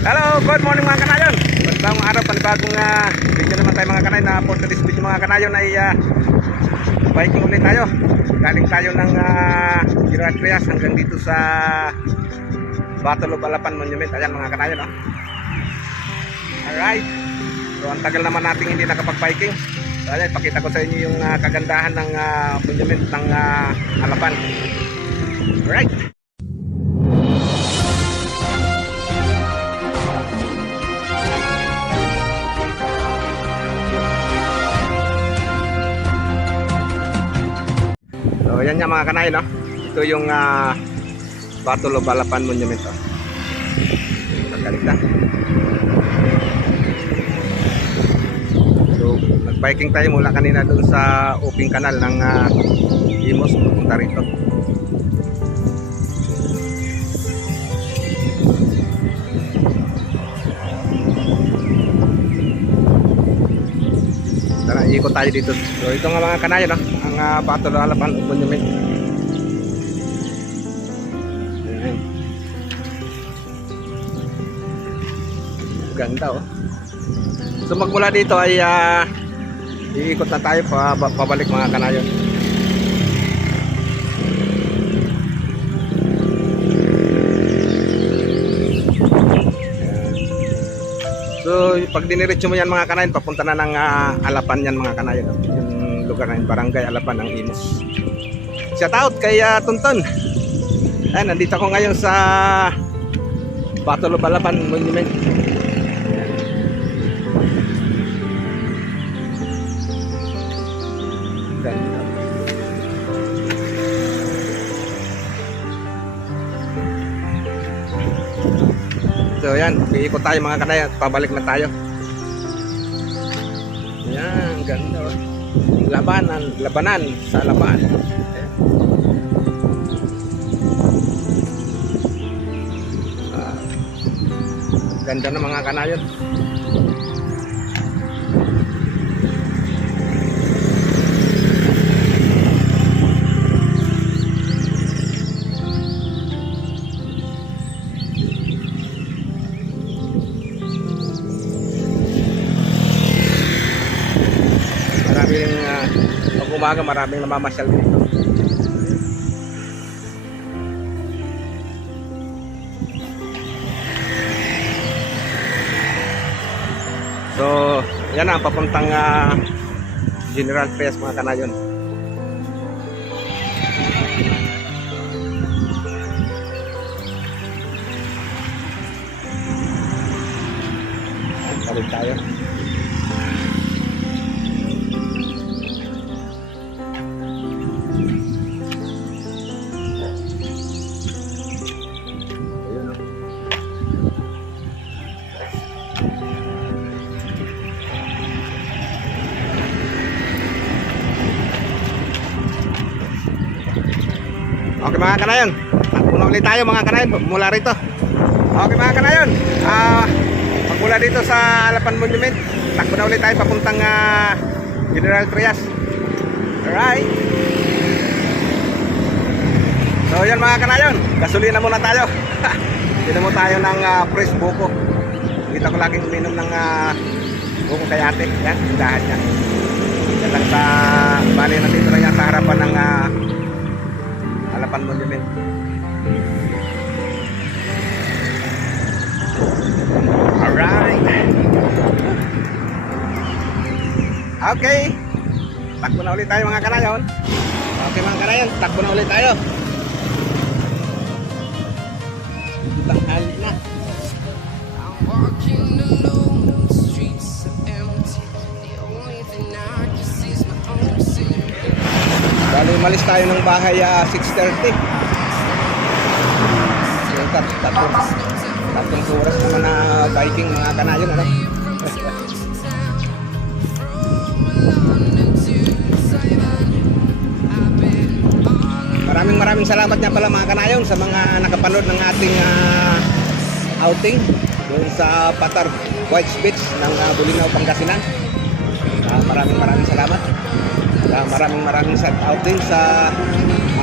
Hello, good morning mga kanayon. Panibagong araw, panibagong video naman tayo mga kanayon. Na for today's video mga kanayon ay biking ulit tayo. Galing tayo ng General Trias hanggang dito sa Battle of Alapan Monument. Ayan mga kanayon, oh. Alright. So ang tagal naman natin hindi nakapag-biking. So ayan, pakita ko sa inyo yung kagandahan ng monument ng Alapan. Alright. So yan nga mga kanayon, no? Ito yung Battle of Alapan Monument, oh. Magaling na. So nag-biking tayo mula kanina dun sa open canal ng Imus papunta rito. Tara, ikot tayo dito. So ito nga mga kanayon, no? Ang Battle of Alapan Monument. Ayan. Ganda, oh. So magmula dito ay iikot na tayo pabalik mga kanayon. So pag diniretso mo yan mga kanayon, papunta na ng Alapan yan mga kanayon, yung lugar na yun, Barangay Alapan ng Imus. Shout out kay Tonton. Ayan, nandito ako ngayon sa Battle of Alapan Monument. Ganda. So yan, iikot tayo mga kanayon, pabalik na tayo. Yan, ganda, oh. Labanan sa Alapan. Ganda na mga kanayon. Pag umaga maraming namamasyal dito. So yan ang papuntang General Trias mga kanayon. Balik tayo. Okay mga kanayon, takbo na ulit tayo mga kanayon mula rito. Okay mga kanayon, magmula dito sa Alapan Monument, takbo na ulit tayo papuntang General Trias. Alright. So yan mga kanayon, gasolina muna tayo. Dito mo tayo ng fresh buko. Dito ko laging uminom ng buko kay ate. Yan, tindahan yan. Yan lang sa, bali na dito lang yan sa harapan ng Alapan Monument. Alright. Okay. Takbo na ulit tayo mga kanayon. Okay mga kanayon, takbo na ulit tayo. Tanghali na. Bali, umalis tayo ng bahay 6:30. Tatlong oras naman na biking mga kanayon, ano? Maraming salamat nga pala mga kanayon sa mga nakapanood ng ating outing doon sa Patar White Beach ng Bulinaw, Pangasinan. Maraming salamat. Maraming shout out din sa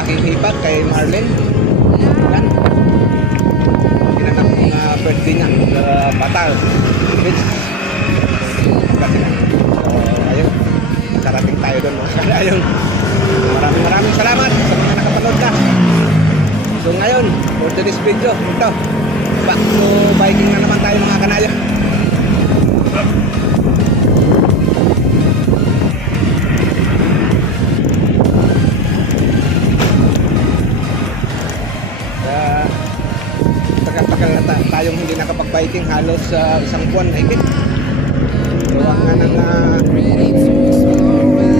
aking hipag kay Marlene. Yan. Ginanap kong birthday niya Oriental Beach kasi na. So ayun, karating tayo doon mga kanayon. Maraming salamat sa mga nakapanood na. So ngayon, for today's video, ito, back to biking na naman tayo mga kanayon. Tagal na tayong hindi nakapag-biking, halos isang buwan na higit. Gawa nga ng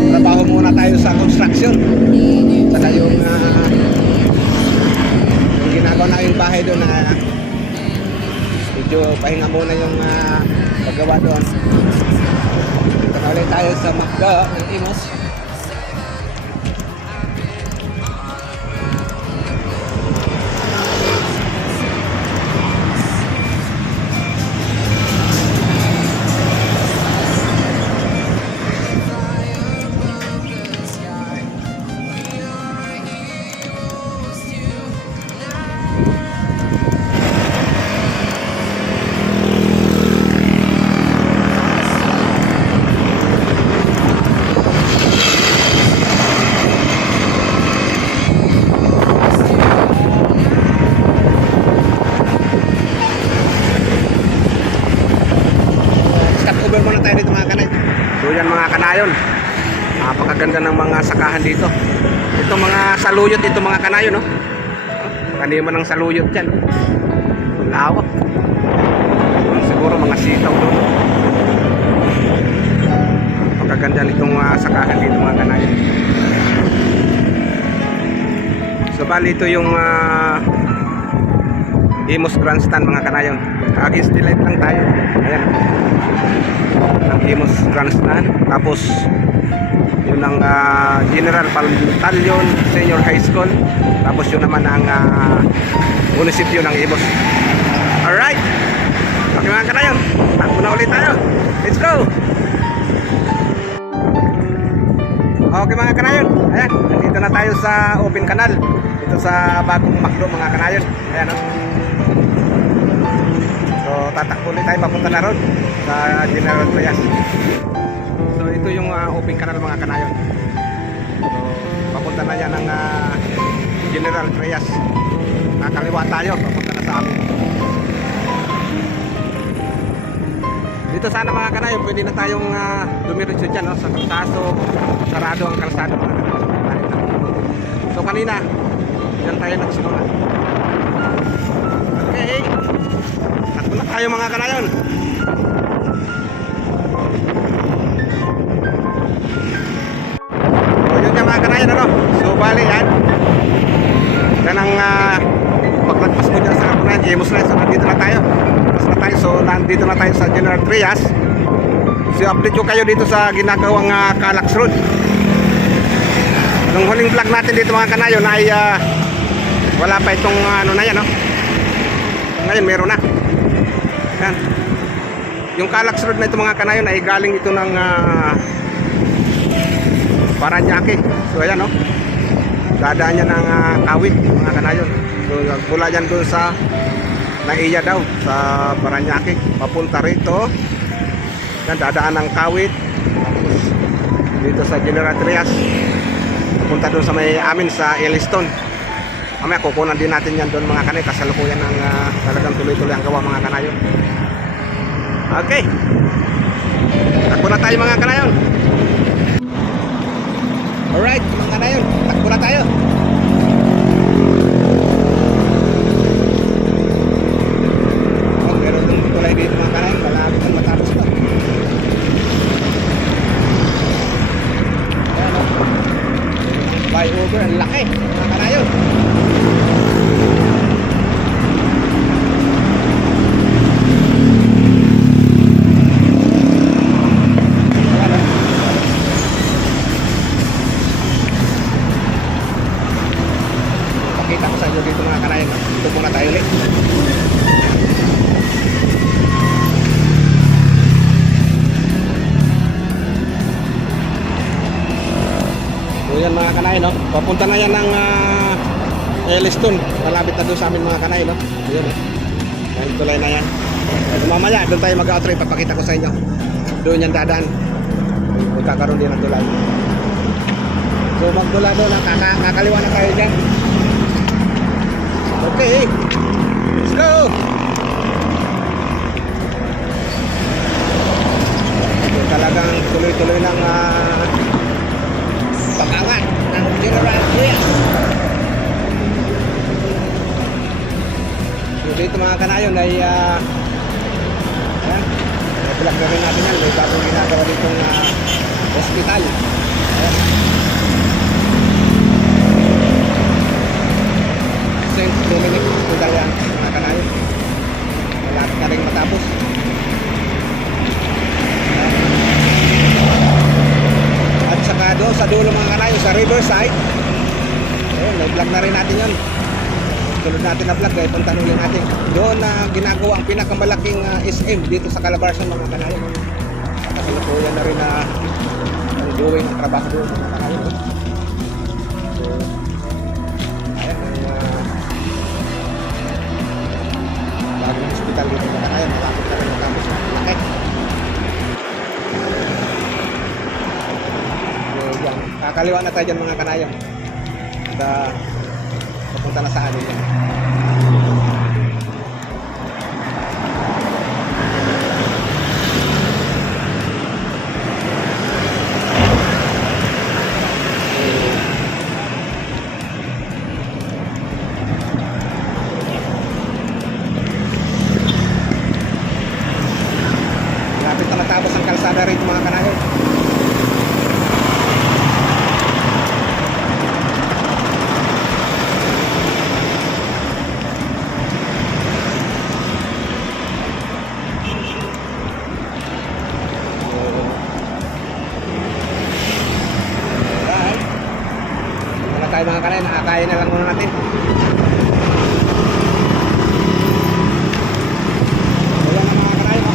trabaho muna tayo sa construction. Saka yung ginagawa na yung bahay doon na medyo pahinga muna yung paggawa doon. Dito na ulit tayo sa Magda ng Imos. So yan mga kanayon, napakaganda ng mga sakahan dito. Ito mga saluyot, ito mga kanayon, no? Kanima ng saluyot dyan, lawak. Siguro mga sitaw doon. Napakaganda nitong sakahan dito mga kanayon. So bali ito yung Imos Grandstand mga kanayon. Against the light lang tayo. Ayan, ng Imos Grandstand. Tapos yun ang General Pantaleon Senior High School. Tapos yun naman ang munisipyo ng Imos. Alright, okay mga kanayon, takbo na ulit tayo. Let's go. Okay mga kanayon, ayan, nandito na tayo sa open canal. Dito sa bagong Macdo mga kanayon. Ayan, no? So tatakbo ulit tayo papunta na ron sa General Trias. So ito yung open canal mga kanayon. So papunta na yan ng General Trias. Nakaliwa tayo, papunta na sa amin. Dito sana mga kanayon, pwede na tayong dumiretso dyan, no? Sa kalsado, sarado ang kalsado mga kanayon. So kanina dyan tayo nagsimula. Okay, takbo na tayo mga kanayon. So yun yung mga kanayon, ano? So bali yan, yan ang paglagpas mo dyan sa kapunan, Imos na. So nandito na tayo, so nandito na tayo sa General Trias. So update ko kayo dito sa ginagawang Calax Road. Nung huling vlog natin dito mga kanayon ay wala pa itong ano na yan, no? Ngayon meron na yan. Yung Calax Road na ito mga kanayon ay galing ito ng Paranaque. So ayan, no? Dadaan niya ng Kawit mga kanayon. So mula dyan dun sa Naiya daw sa Paranaque papunta rito. Yan, dadaan ng Kawit. Tapos dito sa General Trias punta doon sa may amin sa Elliston. Mamaya kukunan din natin yan doon mga kanay. Kasalukuyan ng talagang tuloy-tuloy ang gawa mga kanayon. Okay, takbo na tayo mga kanayon. Alright mga kanayon, takbo na tayo. Meron din tulay dito mga kanayon, malapit ang matapos pa. Ayan, o, flyover, ang laki mga kanayon. Pakita ko sa inyo dito mga kanayon. Dito muna tayo ulit. So yan mga kanayon, no? Papunta na yan ng Elliston. Malapit na doon sa amin mga kanayon, no? Ayan, dahil tulay na yan. At mamaya doon tayo mag-outro, ipapakita ko sa inyo. Doon yan dadaan. Magkakaroon din ng tulay. So magdula doon, kakaliwa na tayo dyan. Okay, let's go! So, talagang tuloy-tuloy ng pag-angat ng General Trias. So dito mga kanayon ay ayan, vlog na rin natin yan. May bagong ginagawa ditong hospital. Ayan. St. Dominic Hospital yan mga kanayon. Malapit na rin matapos. At saka doon sa dulo mga kanayon, sa Riverside, ayun, may vlog na rin natin yun. Tulad natin na vlog, kaya pantanungin natin doon na ginagawa ang pinakamalaking SM dito sa Calabarzon mga kanayon. Kasalukuyan na rin na ang doing ng trabaho doon mga kanayon. So ayan ang bagong hospital dito mga kanayon. Malapit na rin matapos na laki. So yan, kakaliwa na tayo dyan mga kanayon. At papunta na sa amin yan. Lapit na matapos ang kalsada rito mga kanayon. Tayo mga kanayon, nakakaya na lang muna natin. Wala na mga kanayon,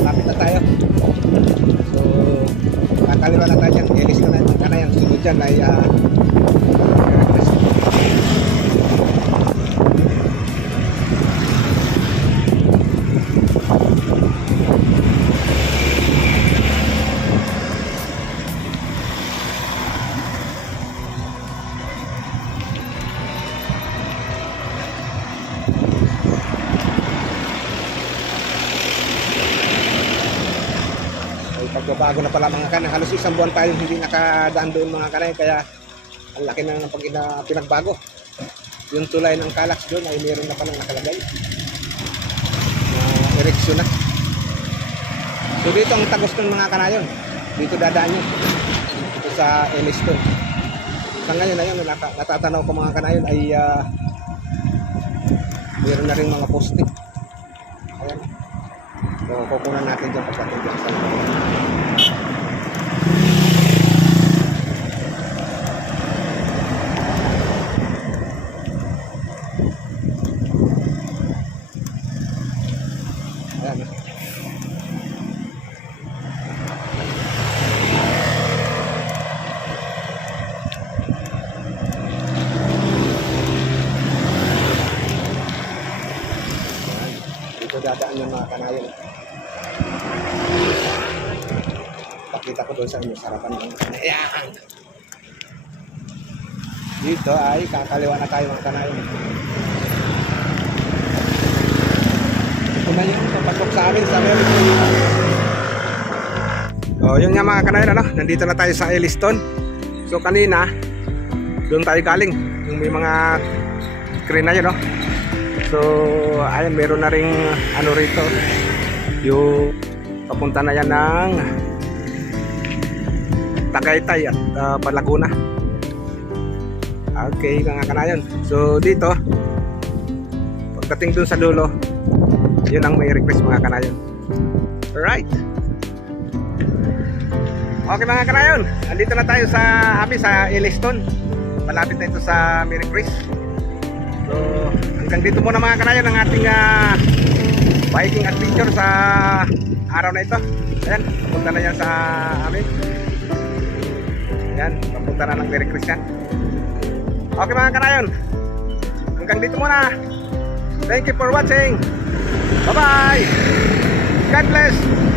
lapit na tayo. So kakaliwa na tayo dyan, ilis na tayo mga kanayon. Sunod dyan ay pagbabago na pala mga kanay. Halos isang buwan tayo hindi nakadaan doon mga kanay, kaya ang laki na ng pinagbago. Yung tulay ng Calax doon ay meron na palang nakalagay na ereksyon na. So dito ang tagos ng mga kanayon, dito dadaan nyo dito sa Elliston. Sa ngayon na yun, natatanaw ko mga kanayon ay meron na rin mga poste. Ayan. So kukunan natin dyan pagdating dyan sa ayan. Dito dadaan yung mga kanayon. Pakita ko doon sa inyo, sarapan ng ayan. Dito ay kakaliwa na tayo mga kanayon. Ito na yung papasok sa amin sa Mary. O yun nga mga kanayon, ano? Nandito na tayo sa Elliston. So kanina doon tayo galing, yung may mga crane na yun, no? So ayan, meron na ring ano rito, yung papunta na yan ng Tagaytay at Palaguna. Okay mga kanayon. So dito pagdating dun sa dulo, yun ang may request mga kanayon. Alright. Okay mga kanayon, andito na tayo sa Elliston. Malapit na ito sa Mary Chris. So hanggang dito muna mga kanayon ang ating biking adventure sa araw na ito. Ayan, punta na yan sa amin. Yan, papunta na ng Mary Chris yan. Okay mga kanayon, hanggang dito muna. Thank you for watching. Bye-bye. God bless.